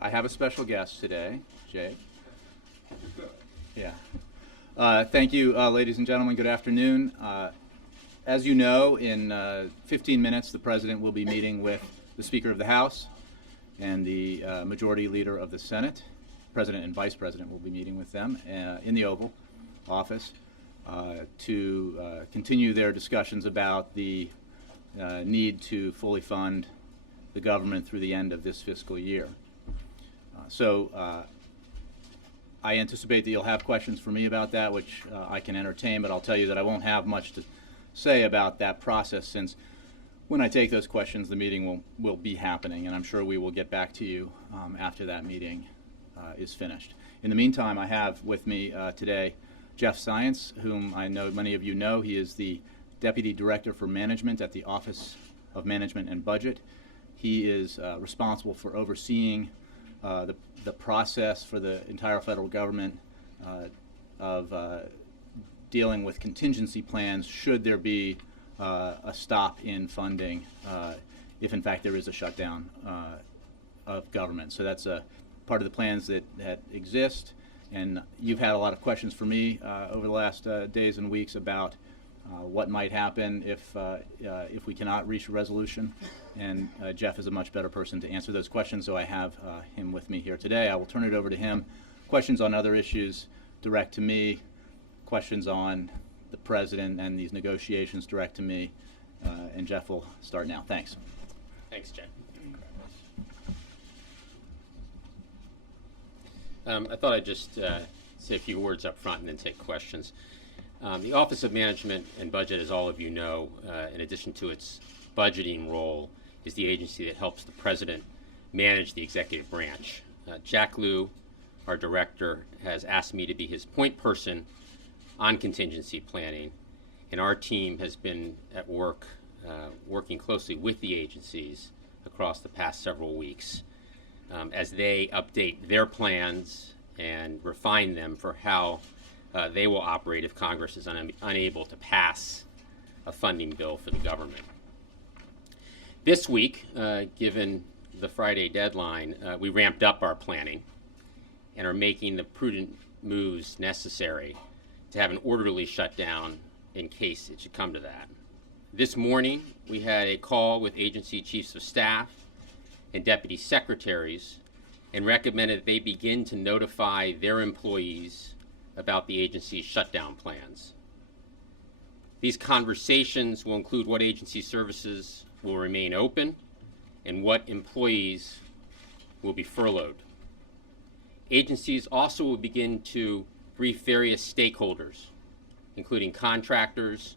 I have a special guest today, Jay. Yeah. Thank you, ladies and gentlemen. Good afternoon. As you know, in 15 minutes, the President will be meeting with the Speaker of the House and the Majority Leader of the Senate. President and Vice President will be meeting with them in the Oval Office to continue their discussions about the need to fully fund the government through the end of this fiscal year. I anticipate that you'll have questions for me about that, which I can entertain, but I'll tell you that I won't have much to say about that process, since when I take those questions, the meeting will be happening, and I'm sure we will get back to you after that meeting is finished. In the meantime, I have with me today Jeff Zients, whom I know many of you know. He is the Deputy Director for Management at the Office of Management and Budget. He is responsible for overseeing the process for the entire federal government of dealing with contingency plans should there be a stop in funding if in fact there is a shutdown of government. So that's a part of the plans that exist, and you've had a lot of questions for me over the last days and weeks about what might happen if we cannot reach a resolution, and Jeff is a much better person to answer those questions, so I have him with me here today. I will turn it over to him. Questions on other issues direct to me. Questions on the President and these negotiations direct to me, and Jeff will start now. Thanks. Thanks, Jen. I thought I'd just say a few words up front and then take questions. The Office of Management and Budget, as all of you know, in addition to its budgeting role, is the agency that helps the President manage the executive branch. Jack Lew, our director, has asked me to be his point person on contingency planning, and our team has been at work working closely with the agencies across the past several weeks as they update their plans and refine them for how they will operate if Congress is unable to pass a funding bill for the government. This week, given the Friday deadline, we ramped up our planning and are making the prudent moves necessary to have an orderly shutdown in case it should come to that. This morning, we had a call with agency chiefs of staff and deputy secretaries and recommended that they begin to notify their employees about the agency's shutdown plans. These conversations will include what agency services will remain open and what employees will be furloughed. Agencies also will begin to brief various stakeholders, including contractors,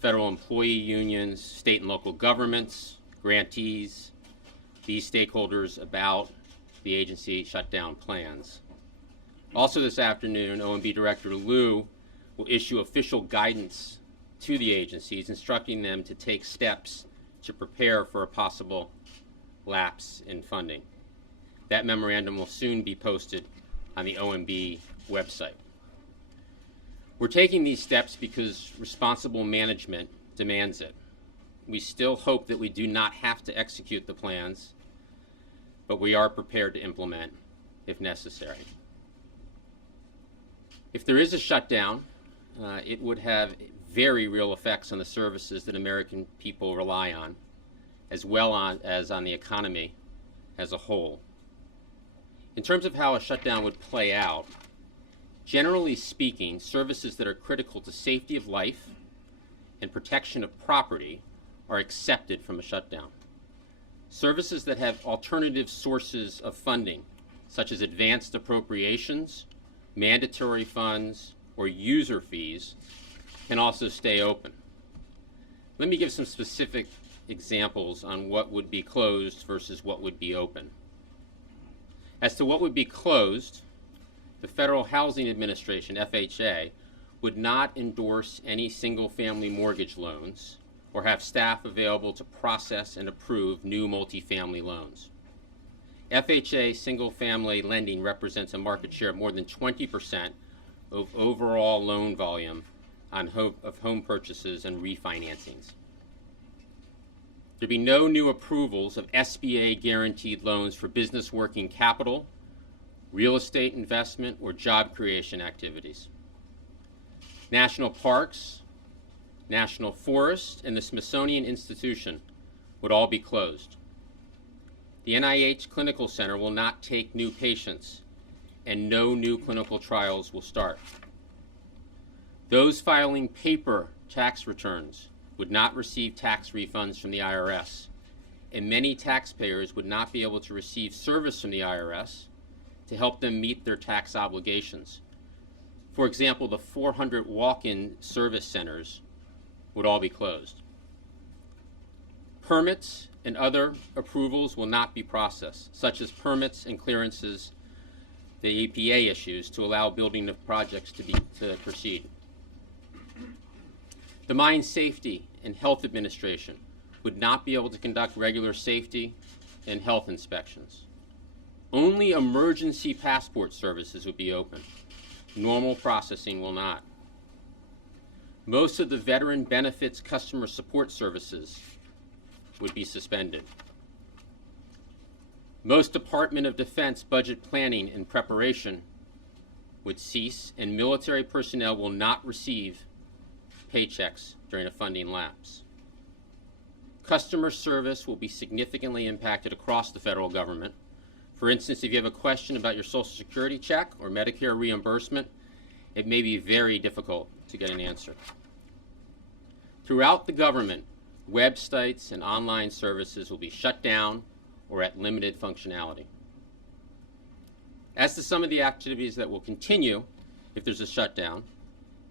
federal employee unions, state and local governments, grantees, these stakeholders about the agency shutdown plans. Also this afternoon, OMB Director Lew will issue official guidance to the agencies, instructing them to take steps to prepare for a possible lapse in funding. That memorandum will soon be posted on the OMB website. We're taking these steps because responsible management demands it. We still hope that we do not have to execute the plans, but we are prepared to implement if necessary. If there is a shutdown, it would have very real effects on the services that American people rely on, as well as on the economy as a whole. In terms of how a shutdown would play out, generally speaking, services that are critical to safety of life and protection of property are excepted from a shutdown. Services that have alternative sources of funding, such as advanced appropriations, mandatory funds, or user fees, can also stay open. Let me give some specific examples on what would be closed versus what would be open. As to what would be closed, the Federal Housing Administration, FHA, would not endorse any single-family mortgage loans or have staff available to process and approve new multifamily loans. FHA single-family lending represents a market share of more than 20% of overall loan volume of home purchases and refinancings. There be no new approvals of SBA guaranteed loans for business working capital, real estate investment, or job creation activities. National parks, national forests, and the Smithsonian Institution would all be closed. The NIH Clinical Center will not take new patients, and no new clinical trials will start. Those filing paper tax returns would not receive tax refunds from the IRS, and many taxpayers would not be able to receive service from the IRS to help them meet their tax obligations. For example, the 400 walk-in service centers would all be closed. Permits and other approvals will not be processed, such as permits and clearances the EPA issues to allow building of projects to proceed. The Mine Safety and Health Administration would not be able to conduct regular safety and health inspections. Only emergency passport services would be open. Normal processing will not. Most of the veteran benefits customer support services would be suspended. Most Department of Defense budget planning and preparation would cease, and military personnel will not receive paychecks during a funding lapse. Customer service will be significantly impacted across the federal government. For instance, if you have a question about your Social Security check or Medicare reimbursement, it may be very difficult to get an answer. Throughout the government, websites and online services will be shut down or at limited functionality. As to some of the activities that will continue if there's a shutdown,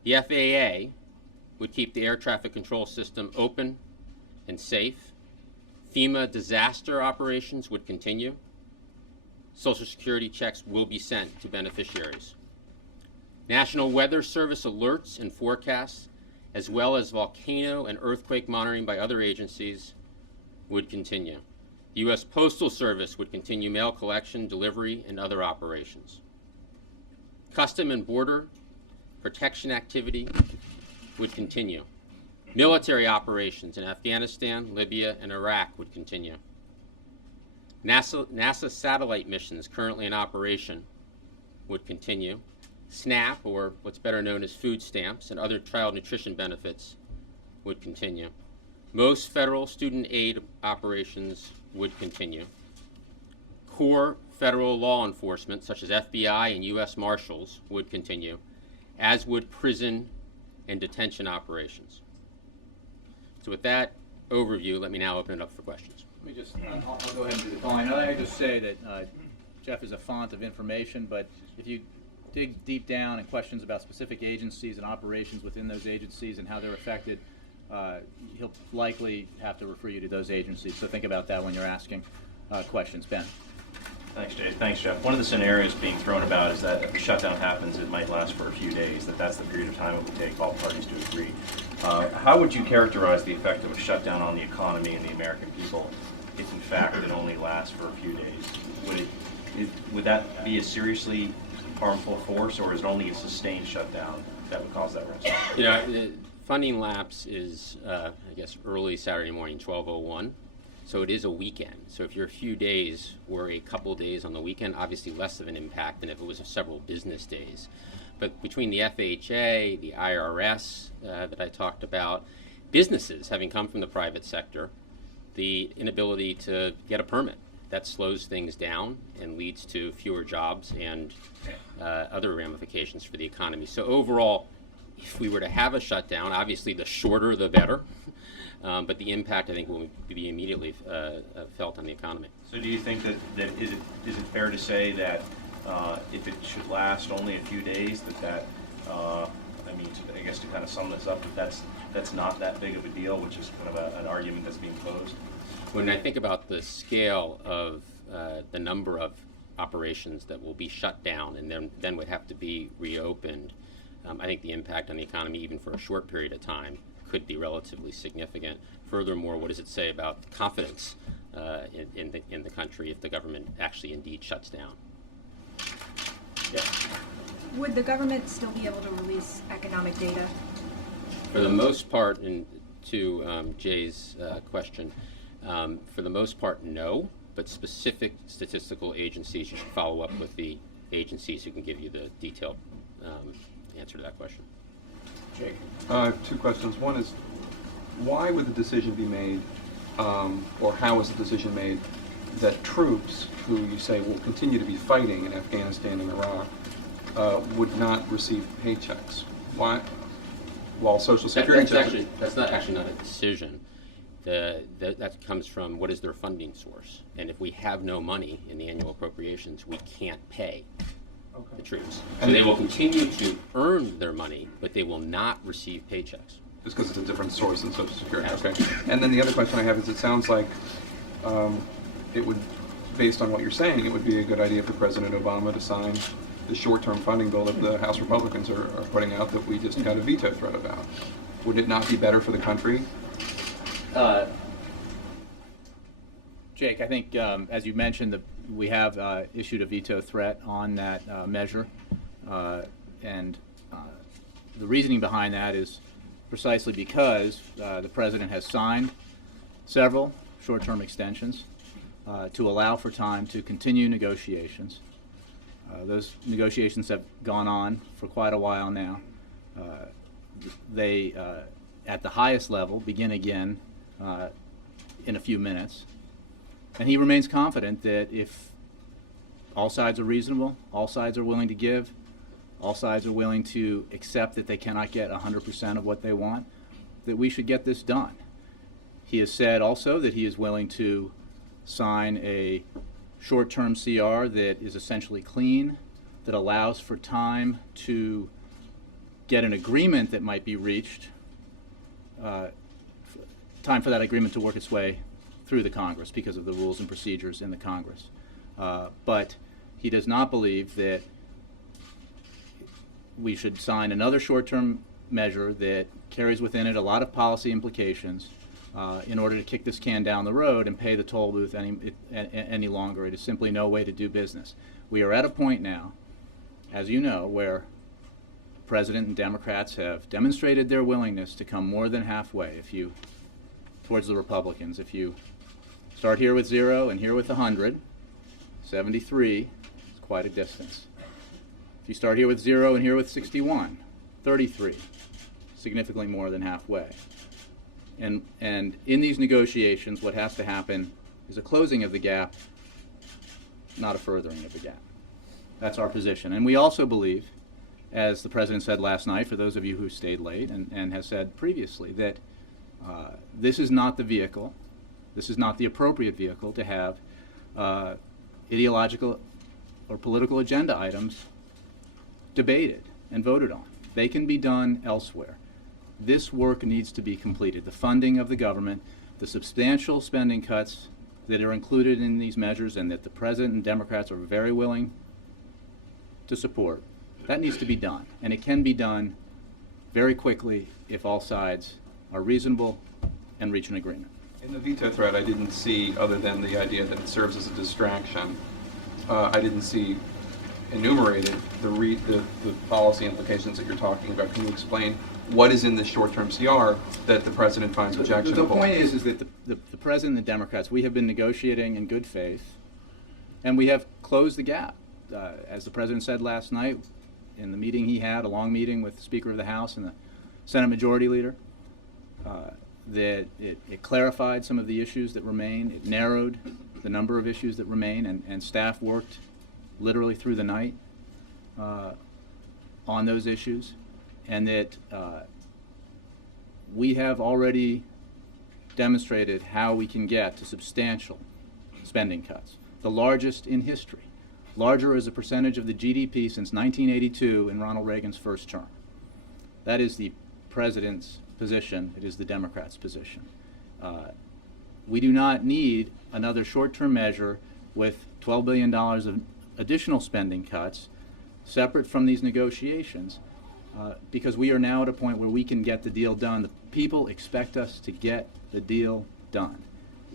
the FAA would keep the air traffic control system open and safe. FEMA disaster operations would continue. Social Security checks will be sent to beneficiaries. National Weather Service alerts and forecasts, as well as volcano and earthquake monitoring by other agencies, would continue. The U.S. Postal Service would continue mail collection, delivery, and other operations. Custom and border protection activity would continue. Military operations in Afghanistan, Libya, and Iraq would continue. NASA satellite missions currently in operation would continue. SNAP, or what's better known as food stamps, and other child nutrition benefits would continue. Most federal student aid operations would continue. Core federal law enforcement, such as FBI and U.S. Marshals, would continue, as would prison and detention operations. So with that overview, let me now open it up for questions. Let me just, I'll go ahead and do the calling. I just say that Jeff is a font of information, but if you dig deep down and questions about specific agencies and operations within those agencies and how they're affected, he'll likely have to refer you to those agencies. So think about that when you're asking questions. Ben. Thanks, Jay. Thanks, Jeff. One of the scenarios being thrown about is that if a shutdown happens, it might last for a few days, that's the period of time it would take all parties to agree. How would you characterize the effect of a shutdown on the economy and the American people if, in fact, it only lasts for a few days? Would that be a seriously harmful force, or is it only a sustained shutdown that would cause that risk? You know, the funding lapse is, I guess, early Saturday morning, 12:01. So it is a weekend. So if you're a few days or a couple of days on the weekend, obviously less of an impact than if it was several business days. But between the FHA, the IRS that I talked about, businesses having come from the private sector, the inability to get a permit, that slows things down and leads to fewer jobs and other ramifications for the economy. So overall, if we were to have a shutdown, obviously the shorter the better. But the impact, I think, will be immediately felt on the economy. So do you think that is it fair to say that if it should last only a few days, I guess to kind of sum this up, that's not that big of a deal, which is kind of an argument that's being posed? When I think about the scale of the number of operations that will be shut down and then would have to be reopened, I think the impact on the economy, even for a short period of time, could be relatively significant. Furthermore, what does it say about confidence in the country if the government actually indeed shuts down? Yeah. Would the government still be able to release economic data? For the most part, and to Jay's question, For the most part, no, but specific statistical agencies, you should follow up with the agencies who can give you the detailed answer to that question. Jake? I have two questions. One is, why would the decision be made, or how was the decision made, that troops who you say will continue to be fighting in Afghanistan and Iraq would not receive paychecks? Why? While Social Security That's not actually not a decision. That comes from what is their funding source. And if we have no money in the annual appropriations, we can't pay the troops. So they will continue to earn their money, but they will not receive paychecks. just because it's a different source than Social Security. Okay. And then the other question I have is, it sounds like it would, based on what you're saying, it would be a good idea for President Obama to sign the short-term funding bill that the House Republicans are putting out that we just got a veto threat about. Would it not be better for the country? Jake, I think, as you mentioned, we have issued a veto threat on that measure. And the reasoning behind that is precisely because the President has signed several short-term extensions to allow for time to continue negotiations. Those negotiations have gone on for quite a while now. They, at the highest level, begin again in a few minutes. And he remains confident that if all sides are reasonable, all sides are willing to give, all sides are willing to accept that they cannot get 100% of what they want, that we should get this done. He has said also that he is willing to sign a short-term CR that is essentially clean, that allows for time to get an agreement that might be reached, time for that agreement to work its way through the Congress because of the rules and procedures in the Congress. But he does not believe that we should sign another short-term measure that carries within it a lot of policy implications in order to kick this can down the road and pay the toll booth any longer. It is simply no way to do business. We are at a point now, as you know, where the President and Democrats have demonstrated their willingness to come more than halfway towards the Republicans. If you start here with 0 and here with 100, 73 is quite a distance. If you start here with 0 and here with 61, 33, significantly more than halfway. And in these negotiations, what has to happen is a closing of the gap, not a furthering of the gap. That's our position. And we also believe, as the President said last night, for those of you who stayed late, and has said previously, that this is not the vehicle, this is not the appropriate vehicle to have ideological or political agenda items debated and voted on. They can be done elsewhere. This work needs to be completed. The funding of the government, the substantial spending cuts that are included in these measures and that the President and Democrats are very willing to support, that needs to be done. And it can be done very quickly if all sides are reasonable and reach an agreement. In the veto threat, I didn't see, other than the idea that it serves as a distraction, I didn't see enumerated the policy implications that you're talking about. Can you explain what is in this short-term CR that the President finds objectionable? The point is that the President and the Democrats, we have been negotiating in good faith, and we have closed the gap. As the President said last night in the meeting he had, a long meeting with the Speaker of the House and the Senate Majority Leader, that it clarified some of the issues that remain. It narrowed the number of issues that remain, and staff worked literally through the night on those issues, and that we have already demonstrated how we can get to substantial spending cuts, the largest in history, larger as a percentage of the GDP since 1982 in Ronald Reagan's first term. That is the President's position. It is the Democrats' position. We do not need another short-term measure with $12 billion of additional spending cuts separate from these negotiations because we are now at a point where we can get the deal done. The people expect us to get the deal done.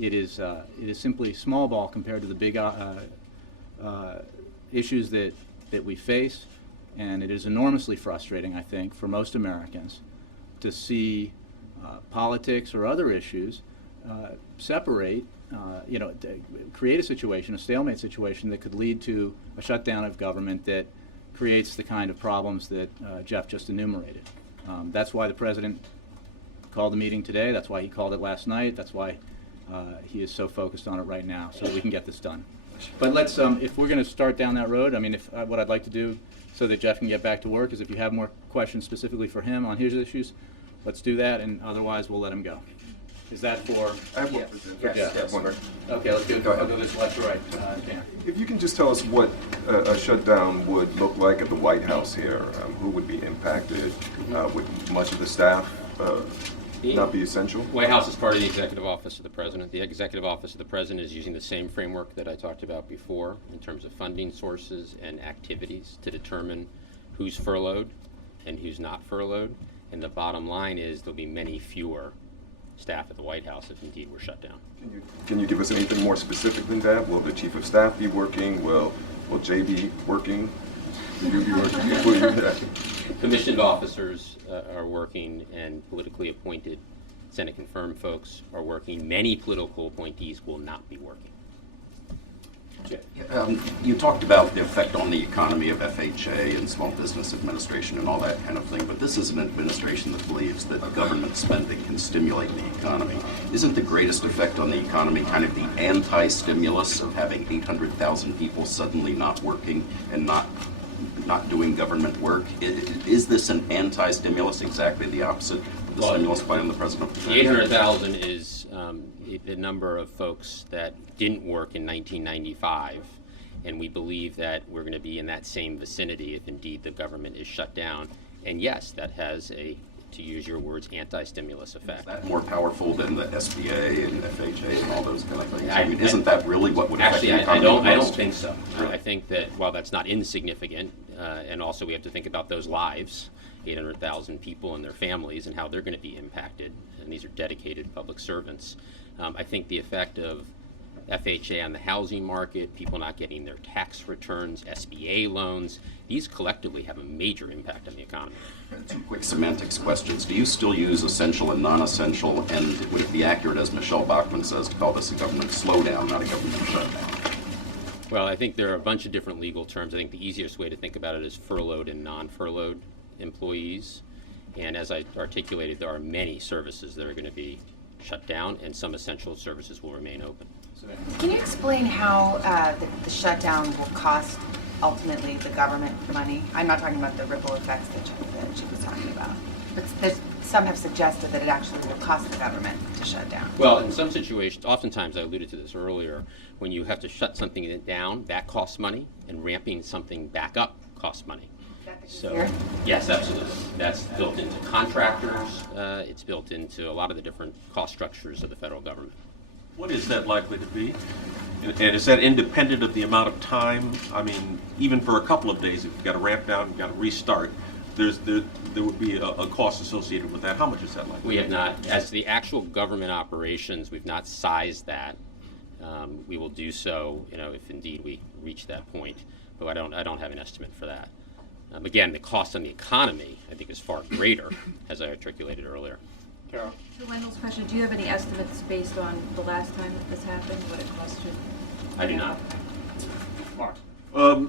It is simply small ball compared to the big issues that we face, and it is enormously frustrating, I think, for most Americans to see politics or other issues separate, create a situation, a stalemate situation that could lead to a shutdown of government that creates the kind of problems that Jeff just enumerated. That's why the president called the meeting today. That's why he called it last night. That's why he is so focused on it right now, so that we can get this done. But let's, if we're going to start down that road, I mean, if what I'd like to do so that Jeff can get back to work is if you have more questions specifically for him on his issues, let's do that, and otherwise we'll let him go. Is that for? I have one for Jeff. Yes. One. Okay, let's do it. Go ahead. I'll go this left to right. Dan. If you can just tell us what a shutdown would look like at the White House here, who would be impacted? Would much of the staff not be essential? White House is part of the Executive Office of the President. The Executive Office of the President is using the same framework that I talked about before in terms of funding sources and activities to determine who's furloughed and who's not furloughed. And the bottom line is there'll be many fewer staff at the White House if indeed we're shut down. Can you give us anything more specific than that? Will the Chief of Staff be working? Will Jay be working? Will you be working? Commissioned officers are working, and politically appointed Senate confirmed folks are working. Many political appointees will not be working. You talked about the effect on the economy of FHA and Small Business Administration and all that kind of thing, but this is an administration that believes that government spending can stimulate the economy. Isn't the greatest effect on the economy kind of the anti-stimulus of having 800,000 people suddenly not working and not doing government work? Is this an anti-stimulus, exactly the opposite of the stimulus plan the president? The 800,000 is the number of folks that didn't work in 1995, and we believe that we're going to be in that same vicinity if indeed the government is shut down. And yes, that has a, to use your words, anti-stimulus effect. Is that more powerful than the SBA and FHA and all those kind of things? I mean, isn't that really what would affect actually, the economy the I most? don't think so. I think that while that's not insignificant, and also we have to think about those lives, 800,000 people and their families and how they're going to be impacted, and these are dedicated public servants. I think the effect of FHA on the housing market, people not getting their tax returns, SBA loans, these collectively have a major impact on the economy. Two quick semantics questions. Do you still use essential and non-essential? And would it be accurate, as Michelle Bachmann says, to call this a government slowdown, not a government shutdown? Well, I think there are a bunch of different legal terms. I think the easiest way to think about it is furloughed and non-furloughed employees. And as I articulated, there are many services that are going to be shut down, and some essential services will remain open. Can you explain how the shutdown will cost ultimately the government money? I'm not talking about the ripple effects that she was talking about, but some have suggested that it actually will cost the government to shut down. Well, in some situations, oftentimes I alluded to this earlier, when you have to shut something down, that costs money, and ramping something back up costs money. So, yes, absolutely. That's built into contractors. It's built into a lot of the different cost structures of the federal government. What is that likely to be? And is that independent of the amount of time? I mean, even for a couple of days, if you've got to ramp down, you've got to restart, there would be a cost associated with that. How much is that likely? We have not, as the actual government operations, we've not sized that. We will do so, if indeed we reach that point. But I don't have an estimate for that. Again, the cost on the economy, I think, is far greater, as I articulated earlier. Carol. To Wendell's question, do you have any estimates based on the last time that this happened, what it cost you? I do not. Mark.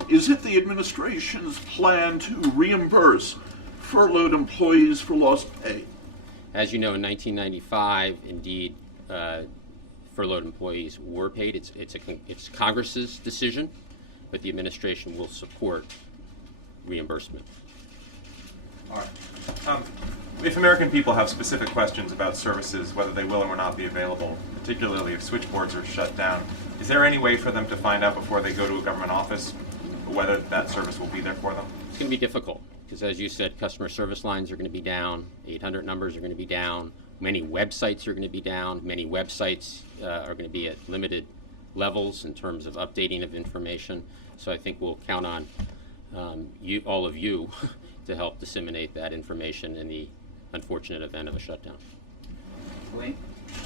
Is it the administration's plan to reimburse furloughed employees for lost pay? As you know, in 1995, indeed, furloughed employees were paid. It's Congress's decision, but the administration will support reimbursement. All right. If American people have specific questions about services, whether they will or will not be available, particularly if switchboards are shut down, is there any way for them to find out before they go to a government office whether that service will be there for them? It's going to be difficult because, as you said, customer service lines are going to be down, 800 numbers are going to be down, many websites are going to be down, many websites are going to be at limited levels in terms of updating of information. So I think we'll count on all of you to help disseminate that information in the unfortunate event of a shutdown. Elaine?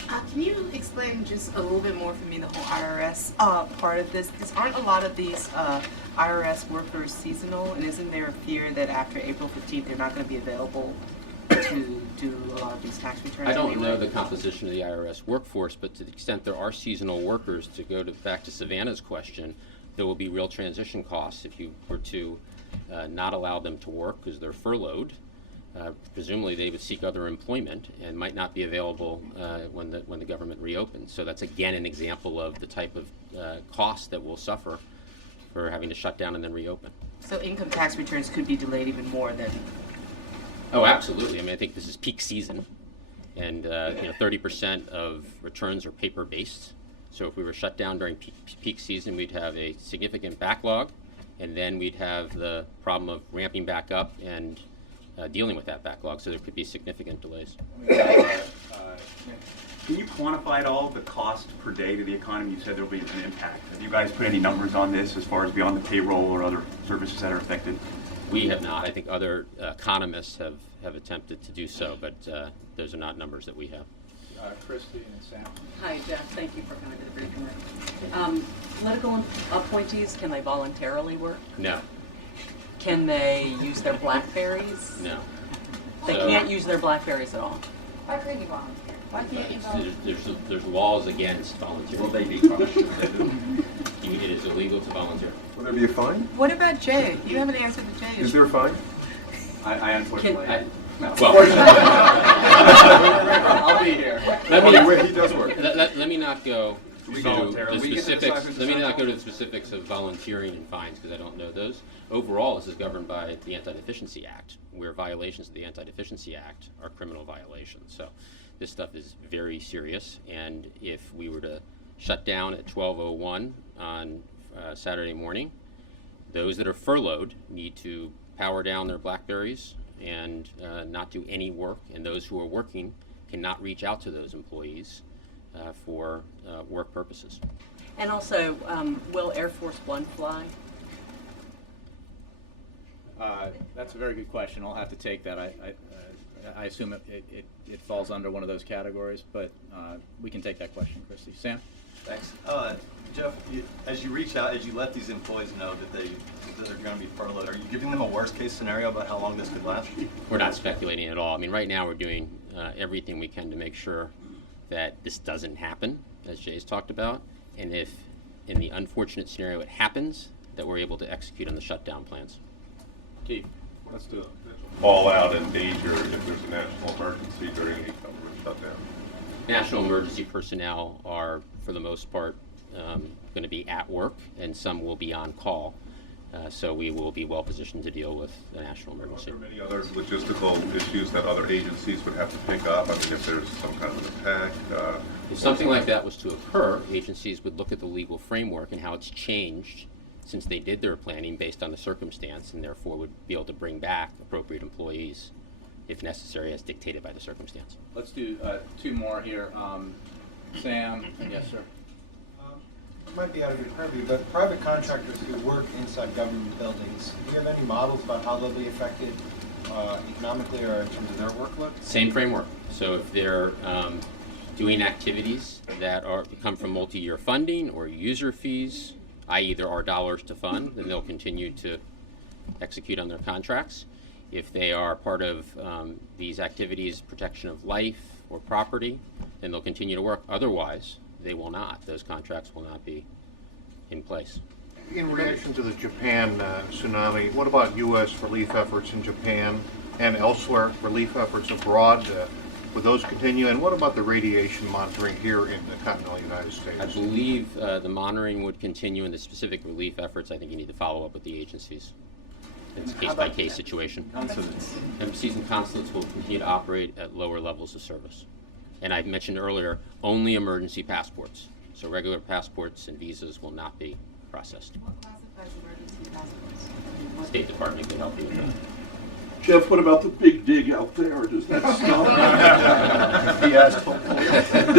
Can you explain just a little bit more for me the whole IRS part of this? Because aren't a lot of these IRS workers seasonal, and isn't there a fear that after April 15th they're not going to be available to to do a lot of these tax returns? I don't anyway? know the composition of the IRS workforce, but to the extent there are seasonal workers, to go back to Savannah's question, there will be real transition costs if you were to not allow them to work because they're furloughed. Presumably they would seek other employment and might not be available when the government reopens. So that's again an example of the type of cost that we'll suffer for having to shut down and then reopen. So income tax returns could be delayed even more than. Oh, absolutely. I mean, I think this is peak season, and 30% of returns are paper-based. So if we were shut down during peak season, we'd have a significant backlog, and then we'd have the problem of ramping back up and dealing with that backlog. So there could be significant delays. Can you quantify at all the cost per day to the economy? You said there will be an impact. Have you guys put any numbers on this as far as beyond the payroll or other services that are affected? We have not. I think other economists have attempted to do so, but those are not numbers that we have. Christy and Sam. Hi, Jeff. Thank you for coming to the briefing. Political appointees, can they voluntarily work? No. Can they use their BlackBerries? No. They can't use their BlackBerries at all. Why couldn't you volunteer? Why can't you volunteer? There's laws against volunteering. Will they be punished if they do? It is illegal to volunteer. Will there be a fine? What about Jay? You haven't answered the Jay. Is there a fine? I unfortunately. I'll be here. He does work. Let me not go to We the voluntarily. We get to specifics. decide Let me not go to the specifics of volunteering and fines because I don't know those. Overall, this is governed by the Anti-Deficiency Act, where violations of the Anti-Deficiency Act are criminal violations. So this stuff is very serious, and if we were to shut down at 12:01 on Saturday morning, those that are furloughed need to power down their BlackBerries and not do any work, and those who are working cannot reach out to those employees for work purposes. And also, will Air Force One fly? That's a very good question. I'll have to take that. I assume it falls under one of those categories, but we can take that question, Christy. Sam? Thanks. Jeff, as you reach out, as you let these employees know that they're going to be furloughed, are you giving them a worst-case scenario about how long this could last? We're not speculating at all. I mean, right now we're doing everything we can to make sure that this doesn't happen, as Jay's talked about, and if in the unfortunate scenario it happens, that we're able to execute on the shutdown plans. Keith, let's do it. All out in danger if there's a national emergency during a government shutdown. National emergency personnel are, for the most part, going to be at work, and some will be on call. So we will be well positioned to deal with the national emergency. Are there many other logistical issues that other agencies would have to pick up? I mean, if there's some kind of an attack? If something like that was to occur, agencies would look at the legal framework and how it's changed since they did their planning based on the circumstance, and therefore would be able to bring back appropriate employees if necessary as dictated by the circumstance. Let's do two more here. Sam, yes, sir. It might be out of your purview, but private contractors who work inside government buildings, do you have any models about how they'll be affected economically or in terms of their workload? Same framework. So if they're doing activities that come from multi-year funding or user fees, i.e. there are dollars to fund, then they'll continue to execute on their contracts. If they are part of these activities, protection of life or property, then they'll continue to work. Otherwise, they will not. Those contracts will not be in place. In relation to the Japan tsunami, what about U.S. relief efforts in Japan and elsewhere, relief efforts abroad? Would those continue? And what about the radiation monitoring here in the continental United States? I believe the monitoring would continue, in the specific relief efforts, I think you need to follow up with the agencies. It's a case-by-case situation. Consulates. Embassies and consulates will continue to operate at lower levels of service. And I mentioned earlier, only emergency passports. So regular passports and visas will not be processed. What classifies emergency passports? State Department can help you with that. Jeff, what about the big dig out there? Does that stop? Is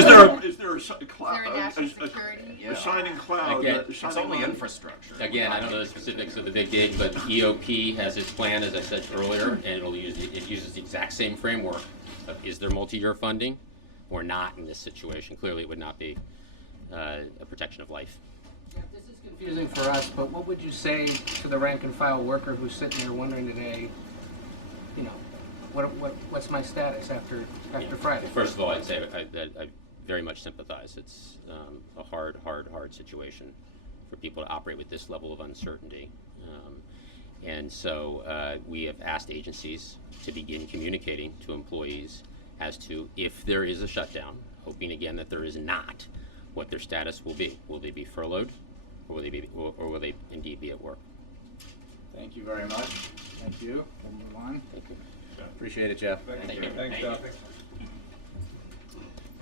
there a cloud? Is there a national security? A shining cloud? Again, It's only infrastructure. Again, I don't know the specifics of the big dig, but EOP has its plan, as I said earlier, and it uses the exact same framework of is there multi-year funding or not in this situation. Clearly, it would not be a protection of life. Yeah, this is confusing for us, but what would you say to the rank and file worker who's sitting there wondering today, What's my status after Friday? First of all, I'd say that I very much sympathize. It's a hard situation for people to operate with this level of uncertainty. And so we have asked agencies to begin communicating to employees as to if there is a shutdown, hoping again that there is not, what their status will be. Will they be furloughed, or will they indeed be at work? Thank you very much. Thank you. We'll move on. Thank you. Appreciate it, Jeff. Thank you. Thanks, Jeff.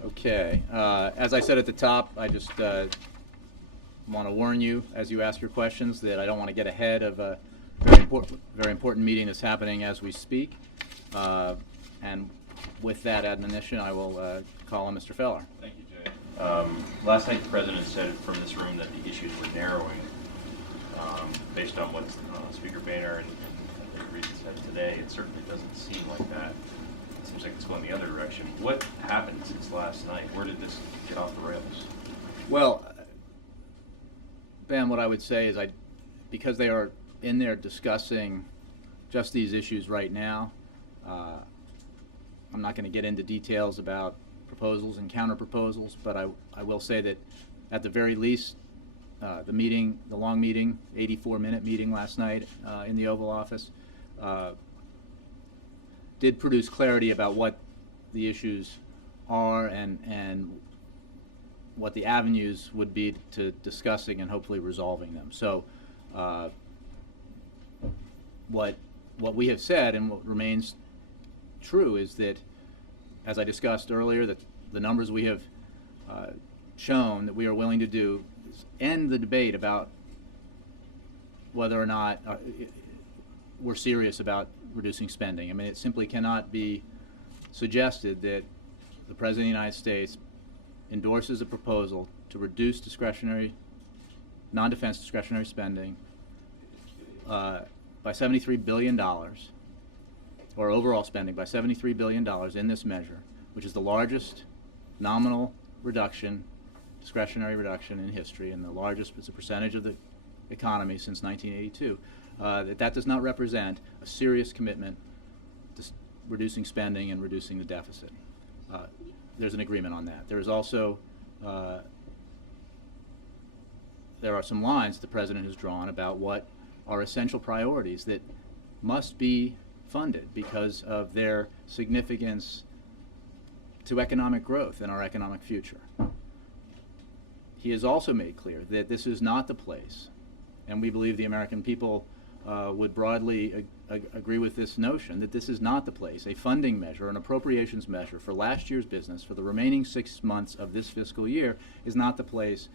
Okay. As I said at the top, I just want to warn you as you ask your questions that I don't want to get ahead of a very important meeting that's happening as we speak. And with that admonition, I will call on Mr. Feller. Thank you, Jay. Last night, the President said from this room that the issues were narrowing based on what Speaker Boehner and Reed said today. It certainly doesn't seem like that. It seems like it's going the other direction. What happened since last night? Where did this get off the rails? Well, Ben, what I would say is because they are in there discussing just these issues right now, I'm not going to get into details about proposals and counter-proposals, but I will say that at the very least, the long meeting, 84-minute meeting last night in the Oval Office, did produce clarity about what the issues are and what the avenues would be to discussing and hopefully resolving them. So what we have said and what remains true is that, as I discussed earlier, that the numbers we have shown that we are willing to do is end the debate about whether or not we're serious about reducing spending. I mean, it simply cannot be suggested that the President of the United States endorses a proposal to reduce non-defense discretionary spending by $73 billion, or overall spending by $73 billion in this measure, which is the largest nominal reduction, discretionary reduction in history, and the largest as a percentage of the economy since 1982, that does not represent a serious commitment to reducing spending and reducing the deficit. There's an agreement on that. There is also there are some lines the President has drawn about what are essential priorities that must be funded because of their significance to economic growth and our economic future. He has also made clear that this is not the place, and we believe the American people would broadly agree with this notion, that this is not the place, a funding measure, an appropriations measure for last year's business for the remaining 6 months of this fiscal year is not the place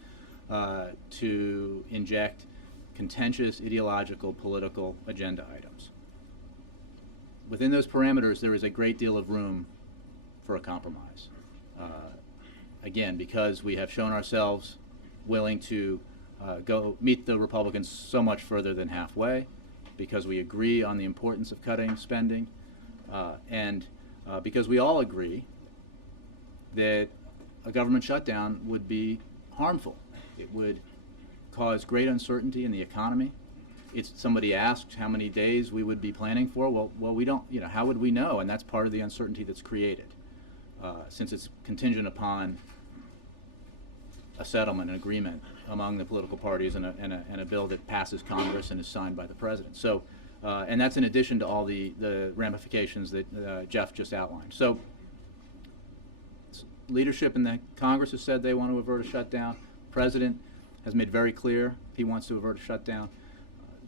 to inject contentious ideological political agenda items. Within those parameters, there is a great deal of room for a compromise. Again, because we have shown ourselves willing to go meet the Republicans so much further than halfway, because we agree on the importance of cutting spending, and because we all agree that a government shutdown would be harmful. It would cause great uncertainty in the economy. Somebody asked how many days we would be planning for. Well, we don't, how would we know? And that's part of the uncertainty that's created, since it's contingent upon a settlement, an agreement among the political parties and a bill that passes Congress and is signed by the President. So, and that's in addition to all the ramifications that Jeff just outlined. So, leadership in the Congress has said they want to avert a shutdown. The President has made very clear he wants to avert a shutdown.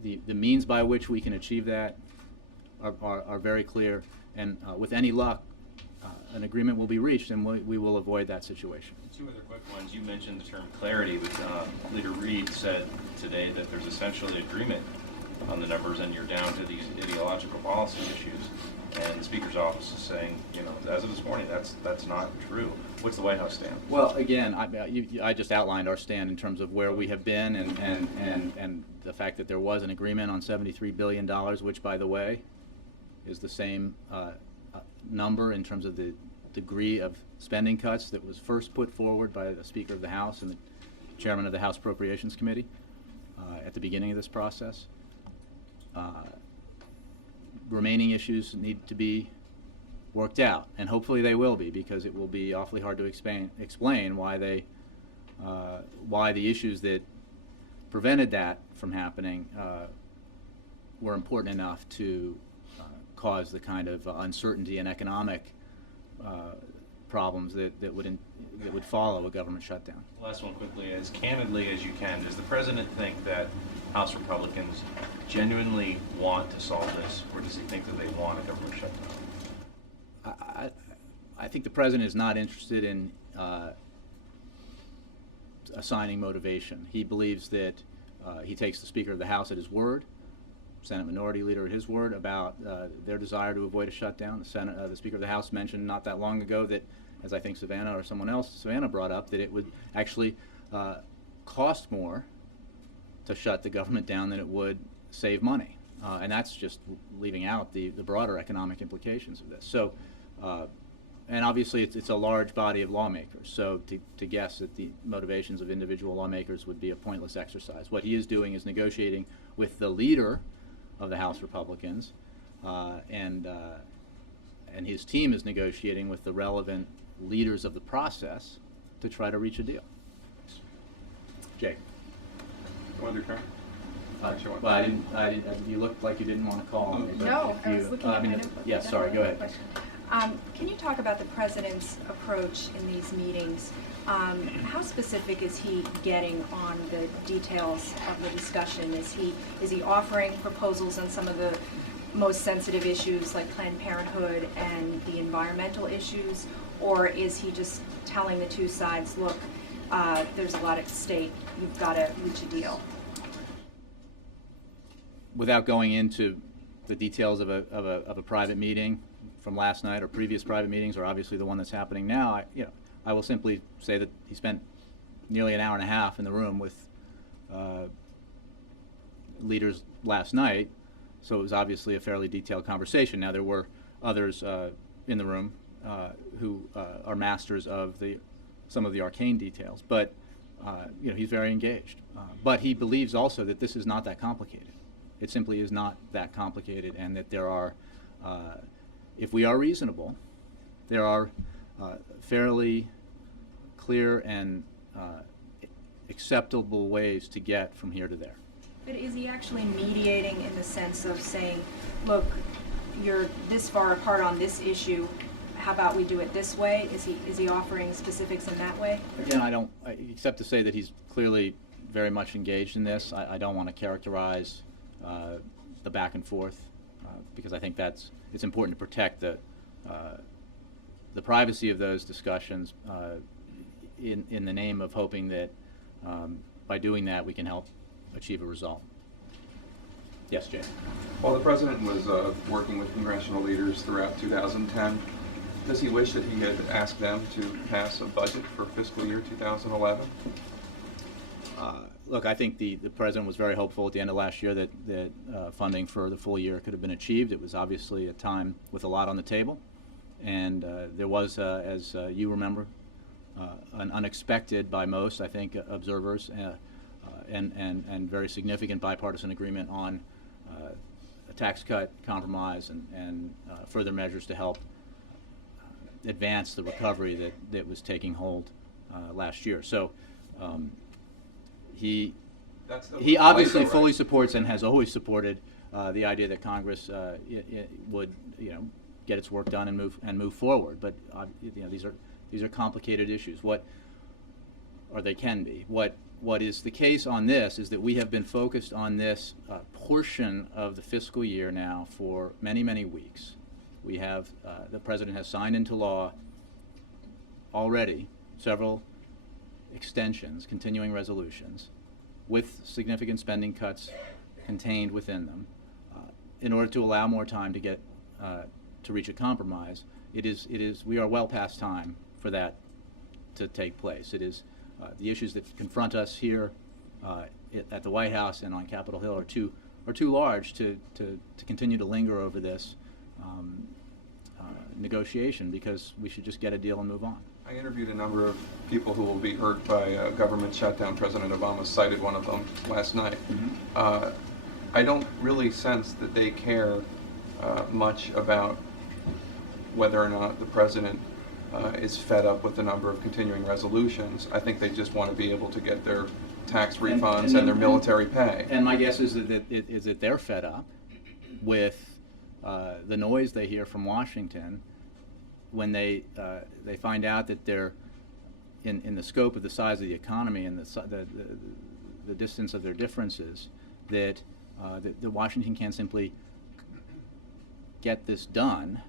The means by which we can achieve that are very clear, and with any luck, an agreement will be reached, and we will avoid that situation. Two other quick ones. You mentioned the term clarity, but Leader Reed said today that there's essentially agreement on the numbers, and you're down to these ideological policy issues. And the Speaker's office is saying, as of this morning, that's not true. What's the White House stand? Well, again, I just outlined our stand in terms of where we have been and the fact that there was an agreement on $73 billion, which, by the way, is the same number in terms of the degree of spending cuts that was first put forward by the Speaker of the House and the Chairman of the House Appropriations Committee at the beginning of this process. Remaining issues need to be worked out, and hopefully they will be, because it will be awfully hard to explain why why the issues that prevented that from happening were important enough to cause the kind of uncertainty and economic problems that would follow a government shutdown. Last one quickly, as candidly as you can, does the president think that House Republicans genuinely want to solve this, or does he think that they want a government shutdown? I think the president is not interested in assigning motivation. He believes that he takes the Speaker of the House at his word, Senate Minority Leader at his word about their desire to avoid a shutdown. The Speaker of the House mentioned not that long ago that, as I think Savannah or someone else, Savannah brought up, that it would actually cost more to shut the government down than it would save money. And that's just leaving out the broader economic implications of this. So, and obviously it's a large body of lawmakers, so to guess at the motivations of individual lawmakers would be a pointless exercise. What he is doing is negotiating with the leader of the House Republicans, and his team is negotiating with the relevant leaders of the process to try to reach a deal. Jay. You looked like you didn't want to call me. But No, I was looking at my notebook. Yeah, sorry, go ahead. Can you talk about the president's approach in these meetings? How specific is he getting on the details of the discussion? Is he offering proposals on some of the most sensitive issues like Planned Parenthood and the environmental issues, or is he just telling the two sides, look, there's a lot at stake, you've got to reach a deal? Without going into the details of a private meeting from last night or previous private meetings, or obviously the one that's happening now, I will simply say that he spent nearly an hour and a half in the room with leaders last night, so it was obviously a fairly detailed conversation. Now, there were others in the room who are masters of some of the arcane details, but he's very engaged. But he believes also that this is not that complicated. It simply is not that complicated, and that there are, if we are reasonable, there are fairly clear and acceptable ways to get from here to there. But is he actually mediating in the sense of saying, look, you're this far apart on this issue, how about we do it this way? Is he offering specifics in that way? Again, I don't, except to say that he's clearly very much engaged in this. I don't want to characterize the back and forth because I think it's important to protect the privacy of those discussions in the name of hoping that by doing that we can help achieve a result. Yes, Jay. While the president was working with congressional leaders throughout 2010, does he wish that he had asked them to pass a budget for fiscal year 2011? Look, I think the president was very hopeful at the end of last year that funding for the full year could have been achieved. It was obviously a time with a lot on the table, and there was, as you remember, an unexpected by most, I think, observers, and very significant bipartisan agreement on a tax cut compromise and further measures to help advance the recovery that was taking hold last year. So he obviously fully supports and has always supported the idea that Congress would get its work done and move forward. But these are complicated issues. They can be. What is the case on this is that we have been focused on this portion of the fiscal year now for many, many weeks. We have, the president has signed into law already several extensions, continuing resolutions, with significant spending cuts contained within them, in order to allow more time to get to reach a compromise. We are well past time for that to take place. It is the issues that confront us here at the White House and on Capitol Hill are too large to continue to linger over this negotiation, because we should just get a deal and move on. I interviewed a number of people who will be hurt by a government shutdown. President Obama cited one of them last night. Mm-hmm. I don't really sense that they care much about whether or not the president is fed up with the number of continuing resolutions. I think they just want to be able to get their tax refunds and their military pay. And my guess is that they're fed up with the noise they hear from Washington when they find out that they're in the scope of the size of the economy and the distance of their differences, that Washington can't simply get this done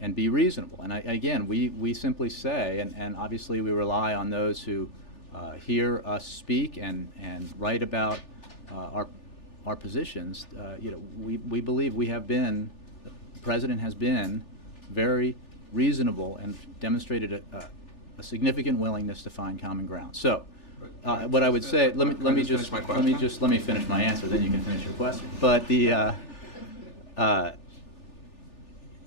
and be reasonable. And again, we simply say, and obviously we rely on those who hear us speak and write about our positions. We believe the President has been very reasonable and demonstrated a significant willingness to find common ground. So, what I would say, let me finish my answer, then you can finish your question. But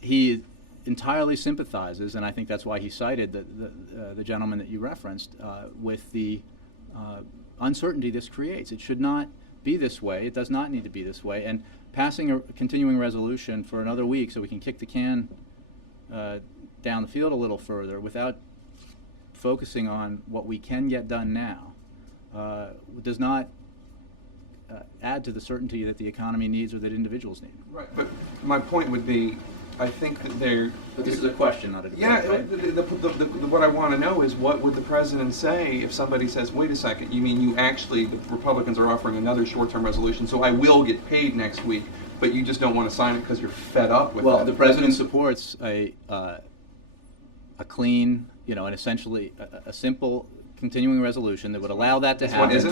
he entirely sympathizes, and I think that's why he cited the gentleman that you referenced, with the uncertainty this creates. It should not be this way. It does not need to be this way. And passing a continuing resolution for another week so we can kick the can down the field a little further without focusing on what we can get done now does not add to the certainty that the economy needs or that individuals need. Right. But my point would be, I think that they're... But this is a question, not a debate, yeah, right? What I want to know is, what would the president say if somebody says, wait a second, you mean you actually, the Republicans are offering another short-term resolution, so I will get paid next week, but you just don't want to sign it because you're fed up with it? Well, the president supports a clean, and essentially a simple continuing resolution that would allow that to happen. It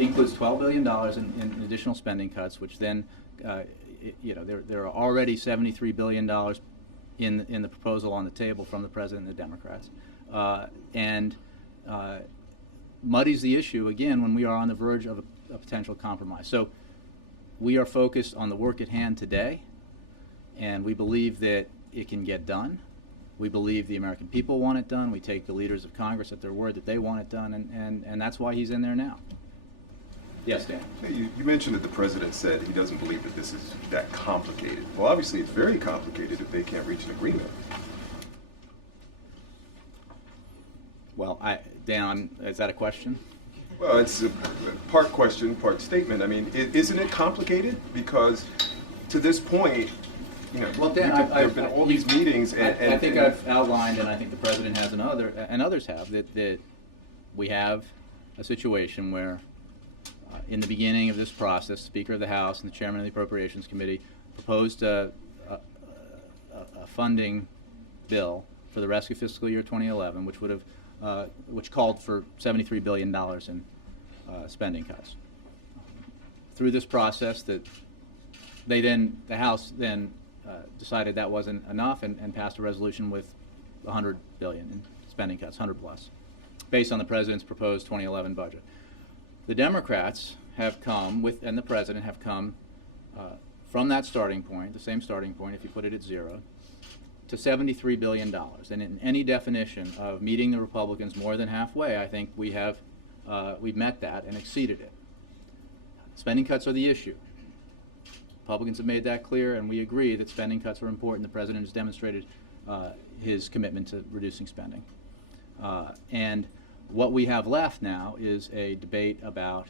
includes $12 billion in additional spending cuts, which then there are already $73 billion in the proposal on the table from the president and the Democrats, and muddies the issue again when we are on the verge of a potential compromise. So we are focused on the work at hand today, and we believe that it can get done. We believe the American people want it done. We take the leaders of Congress at their word that they want it done, and that's why he's in there now. Yes, Dan. You mentioned that the president said he doesn't believe that this is that complicated. Well, obviously it's very complicated if they can't reach an agreement. Well, Dan, is that a question? Well, it's a part question, part statement. I mean, isn't it complicated? Because to this point, well, Dan, there have been all these meetings, I think I've outlined, and I think the president has, and others have, that we have a situation where, in the beginning of this process, Speaker of the House and the Chairman of the Appropriations Committee proposed a funding bill for the rest of fiscal year 2011, which called for $73 billion in spending cuts. Through this process, the House then decided that wasn't enough and passed a resolution with $100 billion in spending cuts, 100 plus, based on the president's proposed 2011 budget. The Democrats have come and the president have come from that starting point, the same starting point if you put it at zero, to $73 billion. And in any definition of meeting the Republicans more than halfway, I think we've met that and exceeded it. Spending cuts are the issue. Republicans have made that clear, and we agree that spending cuts are important. The president has demonstrated his commitment to reducing spending. And what we have left now is a debate about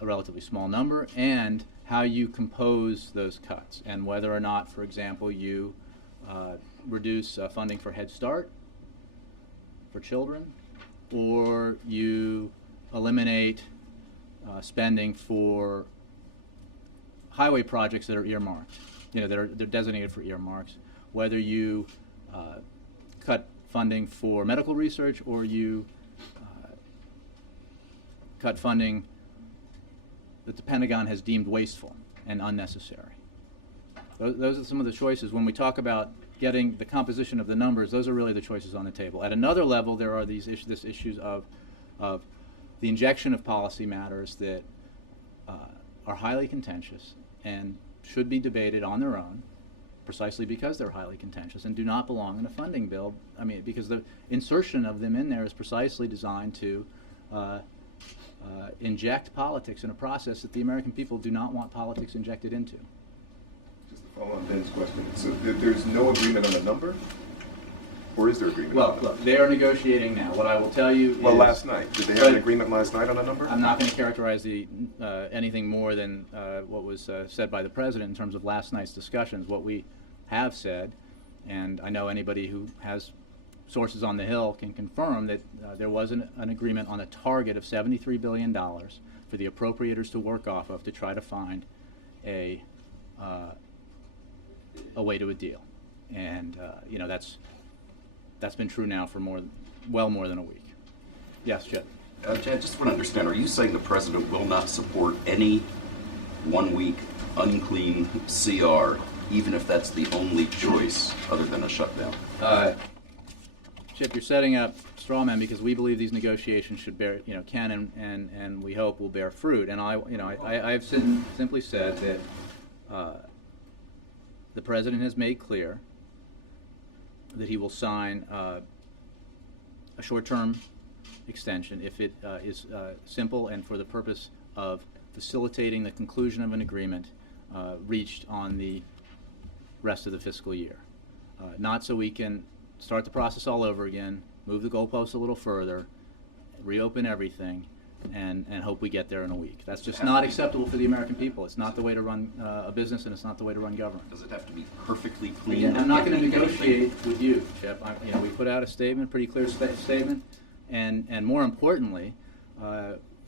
a relatively small number and how you compose those cuts, and whether or not, for example, you reduce funding for Head Start for children, or you eliminate spending for highway projects that are earmarked, they're designated for earmarks, whether you cut funding for medical research, or you cut funding that the Pentagon has deemed wasteful and unnecessary. Those are some of the choices. When we talk about getting the composition of the numbers, those are really the choices on the table. At another level, there are these issues of the injection of policy matters that are highly contentious and should be debated on their own, precisely because they're highly contentious and do not belong in a funding bill. I mean, because the insertion of them in there is precisely designed to inject politics in a process that the American people do not want politics injected into. Just to follow on Ben's question. So there's no agreement on a number? Or is there agreement on Well, a number? look, they are negotiating now. What I will tell you Well, is... last night. Did they have an agreement last night on a number? I'm not going to characterize anything more than what was said by the President in terms of last night's discussions. What we have said, and I know anybody who has sources on the Hill can confirm that there was an agreement on a target of $73 billion for the appropriators to work off of to try to find a way to a deal. And, you know, that's been true now for well more than a week. Yes, Chip? Chad, just want to understand, are you saying the President will not support any one-week unclean CR, even if that's the only choice other than a shutdown? Chip, you're setting up straw man because we believe these negotiations should bear, you know, can and we hope will bear fruit. And I've simply said that the President has made clear that he will sign a short-term extension if it is simple and for the purpose of facilitating the conclusion of an agreement reached on the rest of the fiscal year. Not so we can start the process all over again, move the goalposts a little further, reopen everything, and hope we get there in a week. That's just not acceptable for the American people. It's not the way to run a business, and it's not the way to run government. Does it have to be perfectly clean? Again, I'm not going to negotiate with you, Chip. We put out a statement, pretty clear statement, and more importantly,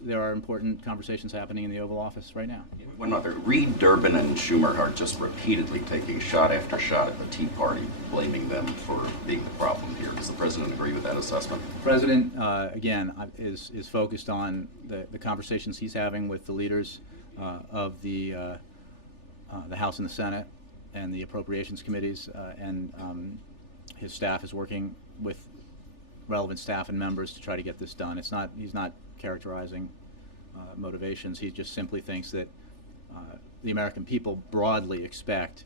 there are important conversations happening in the Oval Office right now. One other, Reid, Durbin, and Schumer are just repeatedly taking shot after shot at the Tea Party, blaming them for being the problem here. Does the President agree with that assessment? The President, again, is focused on the conversations he's having with the leaders of the House and the Senate and the Appropriations Committees, and his staff is working with relevant staff and members to try to get this done. He's not characterizing motivations. He just simply thinks that the American people broadly expect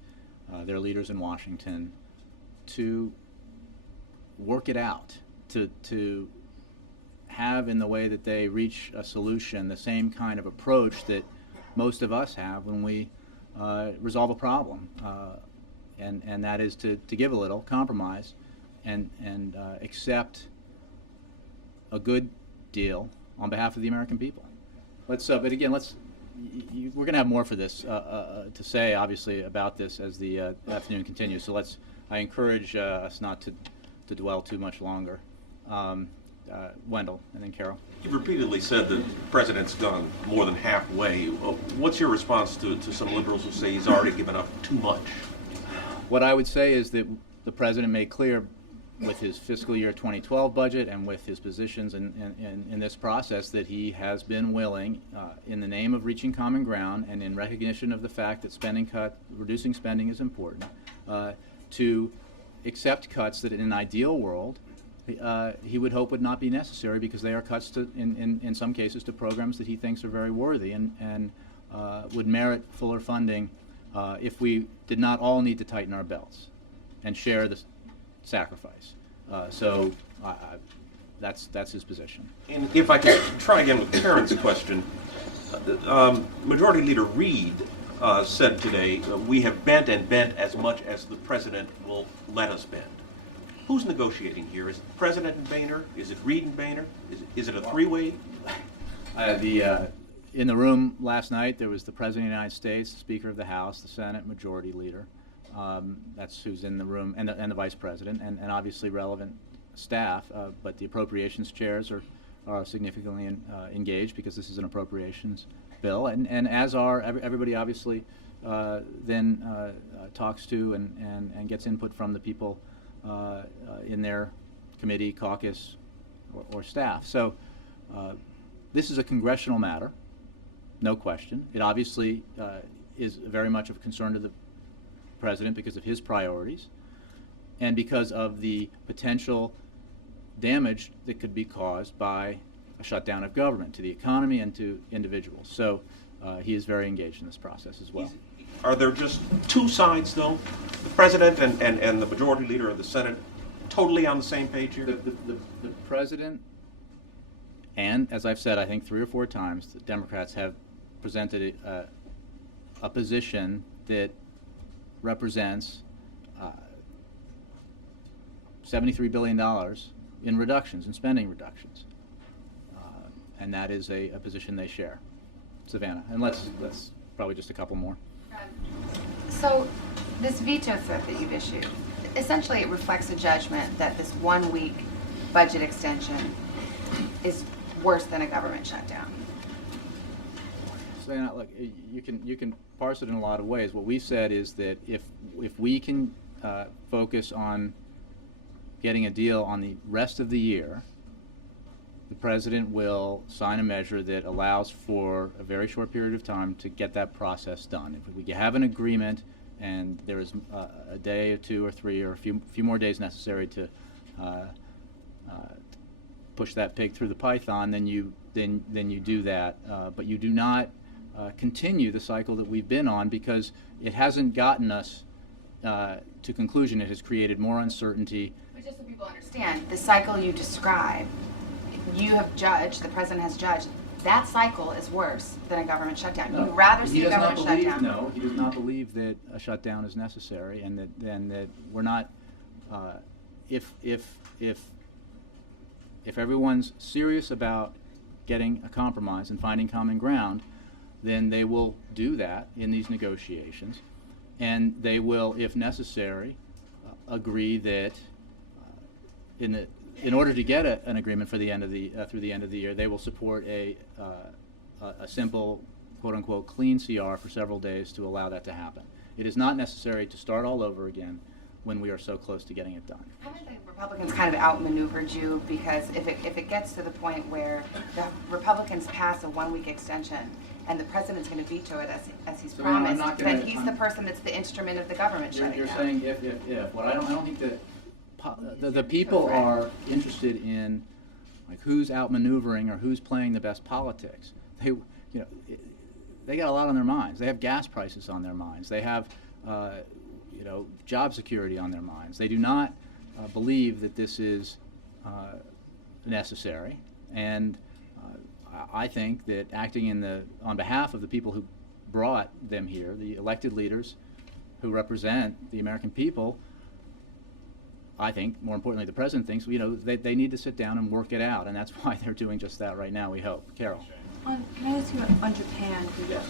their leaders in Washington to work it out, to have in the way that they reach a solution the same kind of approach that most of us have when we resolve a problem, and that is to give a little, compromise, and accept a good deal on behalf of the American people. But again, we're going to have more for this to say, obviously, about this as the afternoon continues. So I encourage us not to dwell too much longer. Wendell, and then Carol. You've repeatedly said that the President's gone more than halfway. What's your response to some liberals who say he's already given up too much? What I would say is that the President made clear with his fiscal year 2012 budget and with his positions in this process that he has been willing, in the name of reaching common ground and in recognition of the fact that reducing spending is important, to accept cuts that in an ideal world he would hope would not be necessary, because they are cuts in some cases to programs that he thinks are very worthy and would merit fuller funding if we did not all need to tighten our belts and share the sacrifice. So that's his position. And if I could try again with Karen's question, Majority Leader Reid said today, we have bent and bent as much as the President will let us bend. Who's negotiating here? Is it the President and Boehner? Is it Reid and Boehner? Is it a three-way? In the room last night, there was the President of the United States, the Speaker of the House, the Senate Majority Leader. That's who's in the room, and the Vice President, and obviously relevant staff. But the appropriations chairs are significantly engaged, because this is an appropriations bill, and as are everybody. Obviously, then talks to and gets input from the people in their committee, caucus, or staff. So this is a congressional matter, no question. It obviously is very much of concern to the President because of his priorities and because of the potential damage that could be caused by a shutdown of government to the economy and to individuals. So he is very engaged in this process as well. Are there just two sides, though? The President and the Majority Leader of the Senate totally on the same page here? The President, and as I've said, I think 3 or 4 times, the Democrats have presented a position that represents $73 billion in reductions, in spending reductions. And that is a position they share. Savannah, and let's probably just a couple more. So this veto slip that you've issued, essentially it reflects a judgment that this 1 week budget extension is worse than a government shutdown. Savannah, look, you can parse it in a lot of ways. What we've said is that if we can focus on getting a deal on the rest of the year, the president will sign a measure that allows for a very short period of time to get that process done. If we have an agreement and there is a day or 2 or 3 or a few more days necessary to push that pig through the python, then you do that. But you do not continue the cycle that we've been on, because it hasn't gotten us to conclusion. It has created more uncertainty. But just so people understand, the cycle you describe, you have judged, the president has judged, that cycle is worse than a government shutdown. You'd rather see a government shutdown. No, he does not believe that a shutdown is necessary, and that we're not. If everyone's serious about getting a compromise and finding common ground, then they will do that in these negotiations, and they will, if necessary, agree that in order to get an agreement for the end of the through the end of the year, they will support a simple, quote unquote, clean CR for several days to allow that to happen. It is not necessary to start all over again when we are so close to getting it done. Haven't the Republicans kind of outmaneuvered you? Because if it gets to the point where the Republicans pass a 1 week extension and the president's going to veto it as he's promised, then he's the person that's the instrument of the government shutting down. You're saying if. Well, I don't think that the people are interested in like who's outmaneuvering or who's playing the best politics. They got a lot on their minds. They have gas prices on their minds. They have job security on their minds. They do not believe that this is necessary, and I think that acting on behalf of the people who brought them here, the elected leaders who represent the American people, I think, more importantly, the president thinks, they need to sit down and work it out, and that's why they're doing just that right now, we hope. Carol. Can I ask you on Japan? Yes.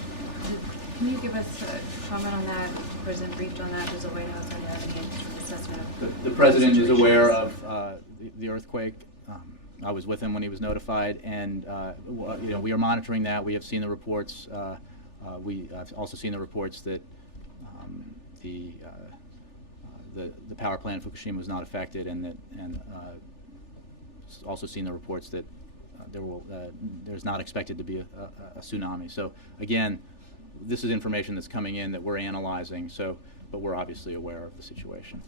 Can you give us a comment on that? The president briefed on that. Does the White House have any assessment of the president is aware of the earthquake. I was with him when he was notified, and we are monitoring that. We have seen the reports. I've also seen the reports that the power plant in Fukushima was not affected, and also seen the reports that there's not expected to be a tsunami. So again, this is information that's coming in that we're analyzing. But we're obviously aware of the situation.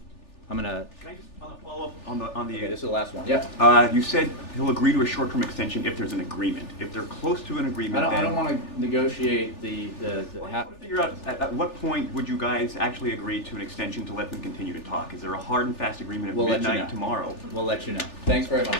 Can I just follow up on the? Okay, this is the last one. Yeah. You said he'll agree to a short-term extension if there's an agreement. If they're close to an agreement, I don't want to negotiate the figure out at what point would you guys actually agree to an extension to let them continue to talk? Is there a hard and fast agreement at midnight tomorrow? We'll let you know. Thanks very much.